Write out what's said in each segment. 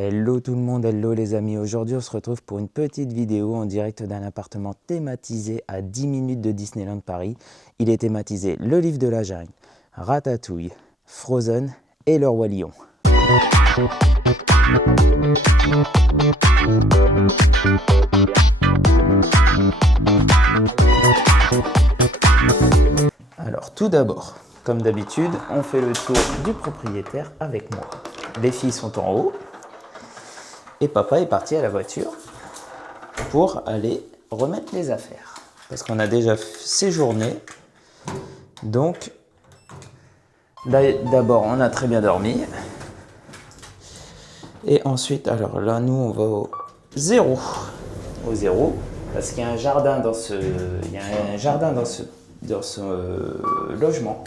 Hello tout le monde, hello les amis. Aujourd'hui on se retrouve pour une petite vidéo en direct d'un appartement thématisé à 10 minutes de Disneyland Paris. Il est thématisé Le Livre de la Jungle, Ratatouille, Frozen et Le Roi Lion. Alors tout d'abord, comme d'habitude, on fait le tour du propriétaire avec moi. Les filles sont en haut. Et papa est parti à la voiture pour aller remettre les affaires. Parce qu'on a déjà séjourné. Donc, d'abord, on a très bien dormi. Et ensuite, alors là, nous, on va au zéro. Au zéro, parce qu'il y a un jardin dans ce, logement.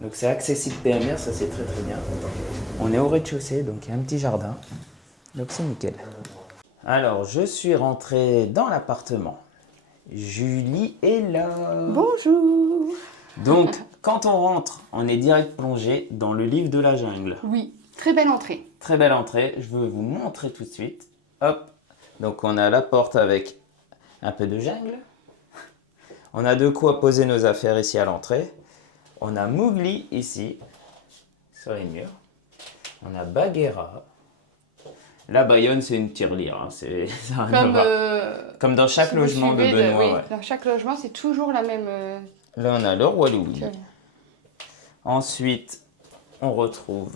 Donc, c'est accessible PMR, ça c'est très très bien. On est au rez-de-chaussée, donc il y a un petit jardin. Donc c'est nickel. Alors, je suis rentré dans l'appartement. Julie est là. Bonjour. Donc, quand on rentre, on est direct plongé dans le livre de la jungle. Oui, très belle entrée. Très belle entrée. Je veux vous montrer tout de suite. Hop. Donc, on a la porte avec un peu de jungle. On a de quoi poser nos affaires ici à l'entrée. On a Mowgli ici, sur les murs. On a Bagheera. La Bayonne, c'est une tirelire. Hein. Comme dans chaque logement de Benoît. Oui, ouais. dans chaque logement, c'est toujours la même. Là, on a le roi Louis. Tirelire. Ensuite, on retrouve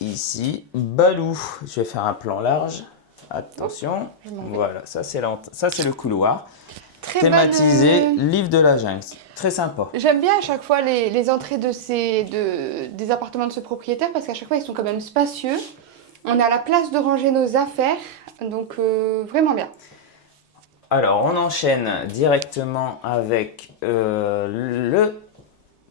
ici Balou. Je vais faire un plan large. Attention. Voilà, ça c'est le couloir. Très Thématisé, livre de la jungle. Très sympa. J'aime bien à chaque fois les entrées des appartements de ce propriétaire parce qu'à chaque fois, ils sont quand même spacieux. On a la place de ranger nos affaires, donc vraiment bien. Alors, on enchaîne directement avec le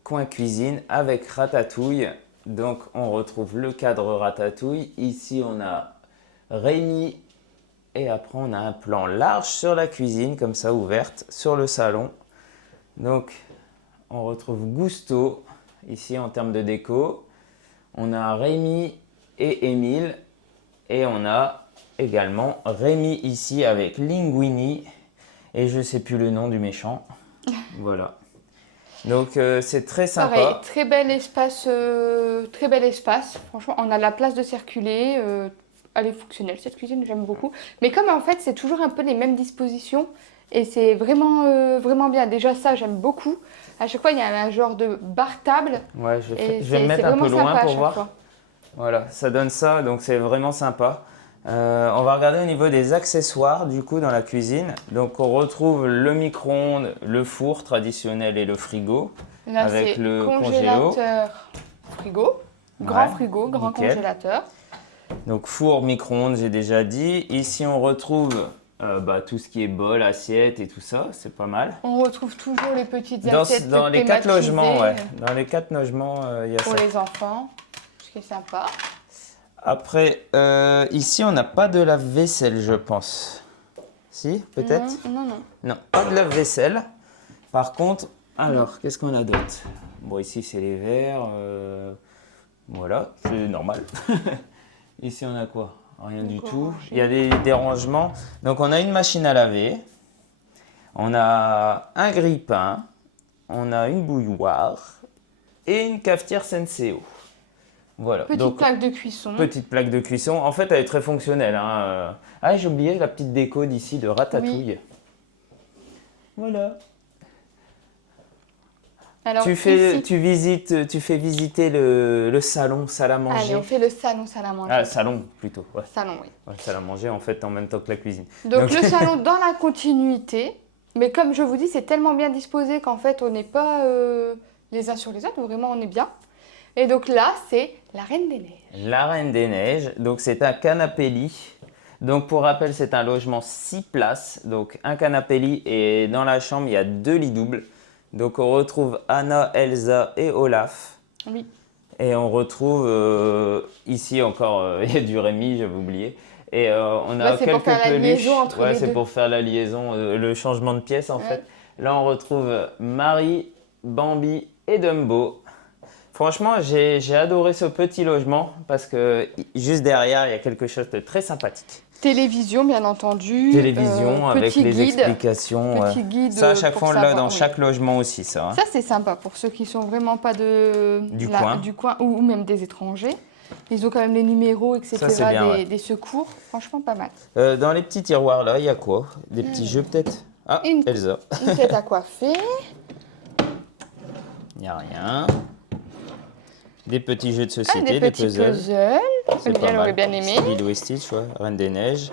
coin cuisine avec Ratatouille. Donc, on retrouve le cadre Ratatouille. Ici, on a Rémi et après, on a un plan large sur la cuisine, comme ça, ouverte, sur le salon. Donc, on retrouve Gusto ici en termes de déco. On a Rémi et Émile. Et on a également Rémi ici avec Linguini. Et je ne sais plus le nom du méchant. Voilà. Donc c'est très sympa. Pareil, très bel espace. Franchement, on a la place de circuler. Elle est fonctionnelle, cette cuisine, j'aime beaucoup. Mais comme en fait, c'est toujours un peu les mêmes dispositions. Et c'est vraiment bien. Déjà ça, j'aime beaucoup. À chaque fois, il y a un genre de bar-table. Ouais, je vais me mettre un peu loin pour voir. Voilà, ça donne ça, donc c'est vraiment sympa. On va regarder au niveau des accessoires du coup dans la cuisine. Donc on retrouve le micro-ondes, le four traditionnel et le frigo. Là, avec le congélateur frigo, grand frigo, grand nickel. Congélateur. Donc four, micro-ondes, j'ai déjà dit. Ici on retrouve tout ce qui est bol, assiette et tout ça, c'est pas mal. On retrouve toujours les petites assiettes dans les 4 thématisées, logements, ouais. Dans les 4 logements, il y a ça. pour les enfants, ce qui est sympa. Après, ici, on n'a pas de lave-vaisselle, je pense. Si, peut-être? Non. Non, pas de lave-vaisselle. Par contre, alors, qu'est-ce qu'on a d'autre? Bon, ici, c'est les verres. Voilà, c'est normal. Ici, on a quoi? Rien du tout. Il y a des rangements. Donc, on a une machine à laver. On a un grille-pain. On a une bouilloire. Et une cafetière Senseo. Voilà. Petite plaque de cuisson. Petite plaque de cuisson. En fait, elle est très fonctionnelle. Hein. Ah, j'ai oublié la petite déco d'ici de Ratatouille. Oui. Voilà. Alors, tu fais visiter le salon, salle à manger. Allez, on fait le salon, salle à manger. Ah, salon plutôt. Ouais. Salon, oui. Ouais, salle à manger en fait en même temps que la cuisine. Donc le salon dans la continuité. Mais comme je vous dis, c'est tellement bien disposé qu'en fait, on n'est pas les uns sur les autres. Vraiment, on est bien. Et donc là, c'est la Reine des Neiges. La Reine des Neiges, donc c'est un canapé lit. Donc pour rappel, c'est un logement 6 places, donc un canapé lit et dans la chambre, il y a 2 lits doubles. Donc on retrouve Anna, Elsa et Olaf. Oui. Et on retrouve ici encore, il y a du Rémi, j'avais oublié. Et on a c'est quelques pour faire la peluches. liaison entre les c'est deux. pour faire la liaison, le changement de pièce en fait. Là on retrouve Marie, Bambi et Dumbo. Franchement, j'ai adoré ce petit logement parce que juste derrière, il y a quelque chose de très sympathique. Télévision, bien entendu. Télévision avec petit les guide, explications. Petit guide Ça, à chaque pour fois, on l'a savoir, dans oui. chaque logement aussi, ça. Hein. Ça, c'est sympa pour ceux qui sont vraiment pas du coin ou même des étrangers. Ils ont quand même les numéros, etc. Ça, c'est bien, ouais. des secours. Franchement, pas mal. Dans les petits tiroirs, là, il y a quoi? Des petits jeux, peut-être? Ah, Elsa. Une tête à coiffer. Il n'y a rien. Des petits jeux de Ah, société, des petits puzzles. C'est pas Olivia l'aurait mal. bien aimé. Lilo et Stitch, ouais. Reine des Neiges.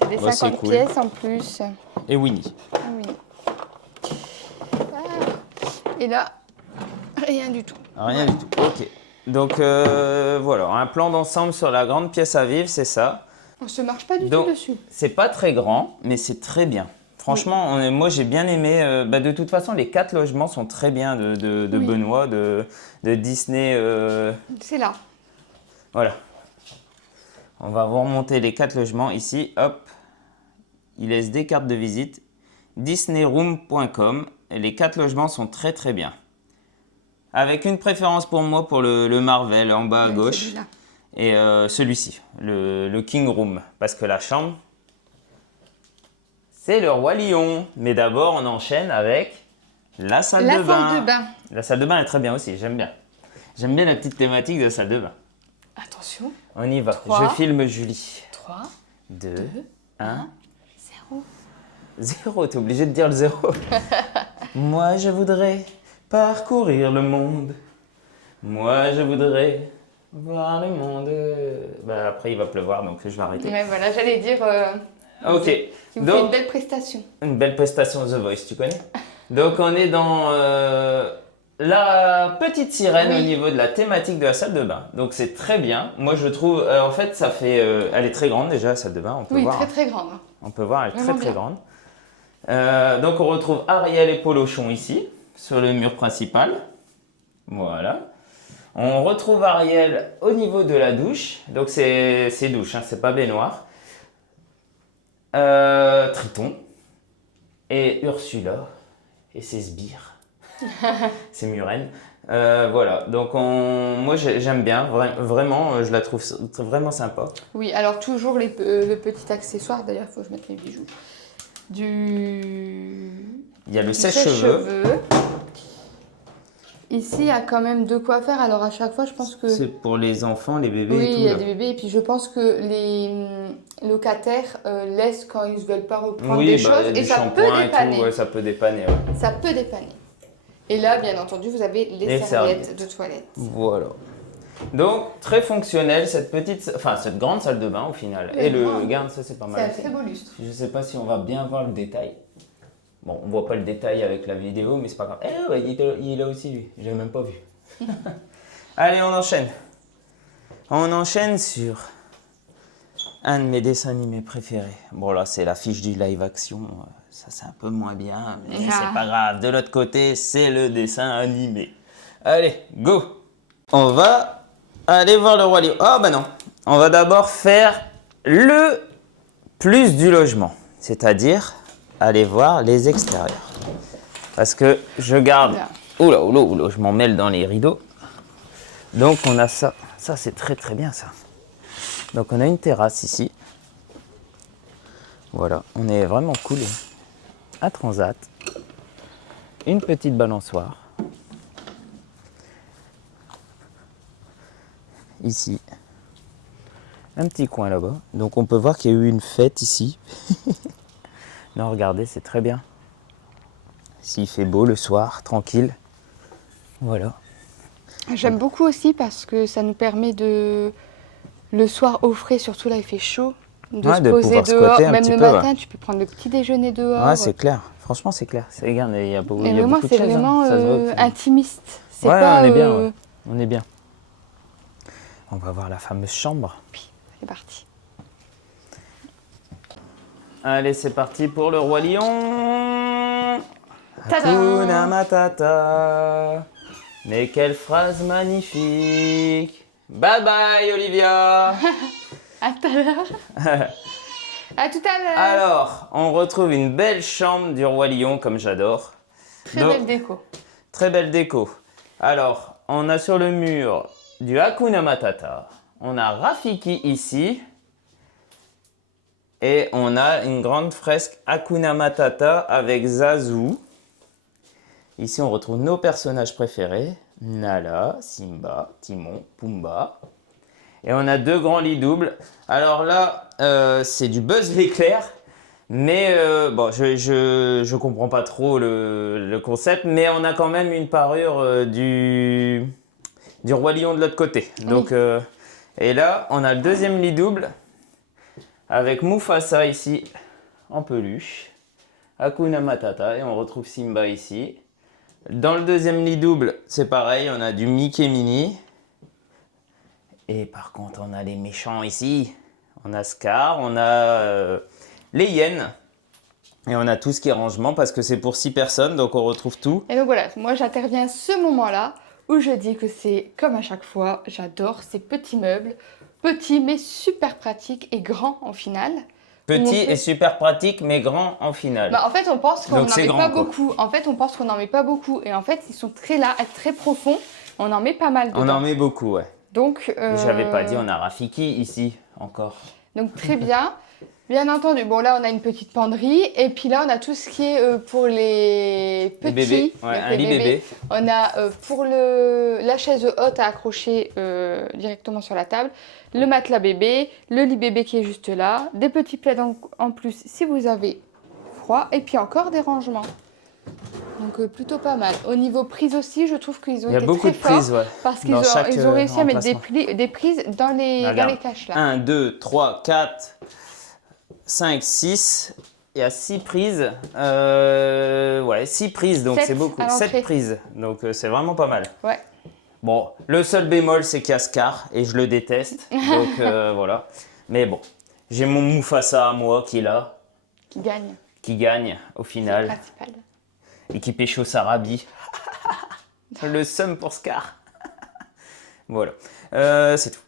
C'est des Bah, 50 c'est cool. pièces en plus. Et Winnie. Ah oui. Ah. Et là, rien du tout. Rien du tout. Ok. Donc voilà, un plan d'ensemble sur la grande pièce à vivre, c'est ça. On se marche pas du Donc, tout dessus. c'est pas très grand, mais c'est très bien. Franchement, moi j'ai bien aimé. De toute façon, les 4 logements sont très bien de Oui. Benoît, de Disney. C'est là. Voilà. On va vous remonter les 4 logements ici. Hop. Il laisse des cartes de visite. Disneyroom.com. Et les 4 logements sont très très bien. Avec une préférence pour moi pour le Marvel en bas à Ouais, gauche. celui-là. Et celui-ci, le King Room. Parce que la chambre, c'est le Roi Lion. Mais d'abord, on enchaîne avec la salle de bain. La salle de bain. La salle de bain est très bien aussi, j'aime bien. J'aime bien la petite thématique de salle de bain. Attention. On y va. 3. Je filme Julie. 3, 2, 2, 1. 0. 0, t'es obligé de dire le 0. Moi, je voudrais parcourir le monde. Moi, je voudrais voir le monde. Bah, après, il va pleuvoir, donc je vais arrêter. Ouais, voilà, j'allais dire. Ok. Il vous fait une belle prestation. Une belle prestation The Voice, tu connais? Donc, on est dans la petite sirène au niveau de la thématique de la salle de bain. Donc, c'est très bien. Moi, je trouve, en fait, ça fait. Elle est très grande déjà, la salle de bain. On peut voir. Très très grande. On peut voir, elle est Vraiment très très bien. grande. Donc, on retrouve Ariel et Polochon ici, sur le mur principal. Voilà. On retrouve Ariel au niveau de la douche. Donc, c'est douche, hein, c'est pas baignoire. Triton. Et Ursula. Et ses sbires. C'est Muren. Voilà. Donc, moi, j'aime bien. Vraiment, je la trouve vraiment sympa. Oui, alors toujours le petit accessoire. D'ailleurs, il faut que je mette les bijoux. Il y a le sèche-cheveux. Ici, il y a quand même de quoi faire. Alors, à chaque fois, je pense que. C'est pour les enfants, les bébés Oui, et tout. il y a là. des bébés. Et puis, je pense que les locataires laissent quand ils ne veulent pas reprendre Oui, des bah, choses. il y a Et du ça peut shampoing et dépanner. tout, ouais, ça peut dépanner. Ouais. Ça peut dépanner. Et là, bien entendu, vous avez les serviettes de toilette. Voilà. Donc, très fonctionnelle cette grande salle de bain au final. Oui, et le grande. garde, ça c'est pas C'est mal. un très beau lustre. Je sais pas si on va bien voir le détail. Bon, on voit pas le détail avec la vidéo, mais c'est pas grave. Eh ouais, il est là aussi lui, j'ai même pas vu. Allez, on enchaîne. On enchaîne sur un de mes dessins animés préférés. Bon là, c'est l'affiche du live action. Ça c'est un peu moins bien, mais c'est pas grave. De l'autre côté, c'est le dessin animé. Allez, go. On va aller voir le Roi Lion. Ah bah non. On va d'abord faire le plus du logement. C'est-à-dire aller voir les extérieurs. Parce que je garde... Oula, oula, oula, je m'en mêle dans les rideaux. Donc on a ça. Ça c'est très très bien ça. Donc on a une terrasse ici. Voilà, on est vraiment cool. Un transat. Une petite balançoire. Ici. Un petit coin là-bas. Donc on peut voir qu'il y a eu une fête ici. Non, regardez, c'est très bien. S'il fait beau le soir, tranquille. Voilà. J'aime beaucoup aussi parce que ça nous permet de, le soir au frais, surtout là il fait chaud, de Ouais, se de poser pouvoir dehors. squatter un Même petit le peu, matin, ouais. tu peux prendre le petit déjeuner dehors. Ouais, c'est clair. Franchement, c'est clair. Regarde, il y a beaucoup, Et il y a vraiment, beaucoup de c'est chaises, hein. vraiment Ça se voit au final. intimiste. C'est Ouais, pas, on est bien. Ouais. On est bien. On va voir la fameuse chambre. C'est parti. Allez, c'est parti pour le Roi Lion. Tada. Hakuna Matata. Mais quelle phrase magnifique. Bye bye, Olivia. À tout à l'heure. À tout à l'heure. Alors, on retrouve une belle chambre du Roi Lion, comme j'adore. Très belle déco. Très belle déco. Alors, on a sur le mur du Hakuna Matata. On a Rafiki ici. Et on a une grande fresque Hakuna Matata avec Zazu. Ici, on retrouve nos personnages préférés. Nala, Simba, Timon, Pumba. Et on a 2 grands lits doubles. Alors là, c'est du Buzz l'éclair. Mais bon, je comprends pas trop le concept. Mais on a quand même une parure du Roi Lion de l'autre côté. Donc, et là, on a le 2e lit double. Avec Mufasa ici, en peluche. Hakuna Matata. Et on retrouve Simba ici. Dans le 2e lit double, c'est pareil, on a du Mickey Mini. Et par contre, on a les méchants ici. On a Scar, on a les hyènes. Et on a tout ce qui est rangement parce que c'est pour 6 personnes, donc on retrouve tout. Et donc voilà, moi j'interviens à ce moment-là où je dis que c'est comme à chaque fois, j'adore ces petits meubles. Petits mais super pratiques et grands en finale. Petit et super pratique, mais grand en finale. Bah, en fait, on pense qu'on n'en Donc, c'est met grand, pas quoi. beaucoup. En fait, on pense qu'on n'en met pas beaucoup. Et en fait, ils sont très là, très profonds. On en met pas mal dedans. On en met beaucoup, ouais. Donc, J'avais pas dit, on a Rafiki ici, encore. donc très bien. Bien entendu, bon là on a une petite penderie et puis là on a tout ce qui est pour les petits, bébés, ouais, donc un les lit bébés. bébé. On a pour la chaise haute à accrocher directement sur la table, le matelas bébé, le lit bébé qui est juste là, des petits plaids en plus si vous avez froid et puis encore des rangements. Donc plutôt pas mal. Au niveau prise aussi, je trouve qu'ils ont Il y a été beaucoup très de prises, forts ouais. parce qu'ils Dans chaque, ils ont réussi à mettre emplacement. des prises dans les caches là. 1, 2, 3, 4, 5, 6. Il y a 6 prises. Ouais, 6 prises, donc 7 c'est beaucoup. à l'entrée. 7 prises, donc c'est vraiment pas mal. Ouais. Bon, le seul bémol, c'est qu'il y a Scar, et je le déteste. Donc voilà. Mais bon, j'ai mon Mufasa à moi qui est là, Qui gagne. qui gagne au C'est le final, principal. et qui pécho Sarabi. Le seum pour Scar. Voilà. C'est tout.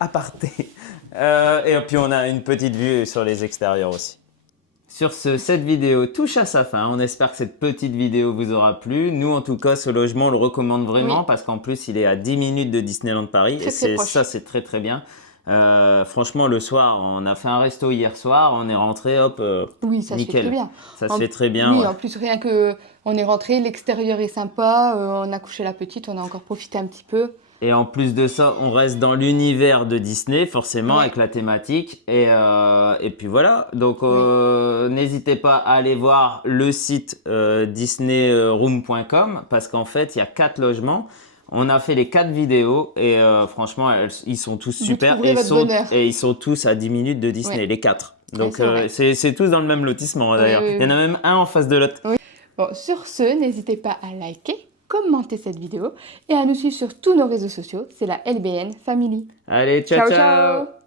Aparté. Et puis on a une petite vue sur les extérieurs aussi. Sur ce, cette vidéo touche à sa fin. On espère que cette petite vidéo vous aura plu. Nous, en tout cas, ce logement, on le recommande vraiment Oui. parce qu'en plus, il est à 10 minutes de Disneyland Paris. Très, Et très proche. ça, c'est très très bien. Franchement, le soir, on a fait un resto hier soir. On est rentré, hop, Oui, ça se fait nickel. très bien. Ça se fait très bien. Oui, Ouais. en plus, rien que on est rentré, l'extérieur est sympa, on a couché la petite, on a encore profité un petit peu. Et en plus de ça, on reste dans l'univers de Disney, forcément, Ouais. avec la thématique. Et puis voilà. Donc, n'hésitez pas à aller voir le site disneyroom.com parce qu'en fait, il y a 4 logements. On a fait les 4 vidéos et franchement, ils sont tous Vous super. trouverez votre bonheur. Et ils sont tous à 10 minutes de Disney, Ouais. les 4. Donc, c'est vrai. c'est tous dans le même lotissement d'ailleurs. Oui, oui, Il y en a même un en face de l'autre. Bon, sur ce, n'hésitez pas à liker, commenter cette vidéo et à nous suivre sur tous nos réseaux sociaux. C'est la LBN Family. Allez, ciao, Ciao, ciao. ciao.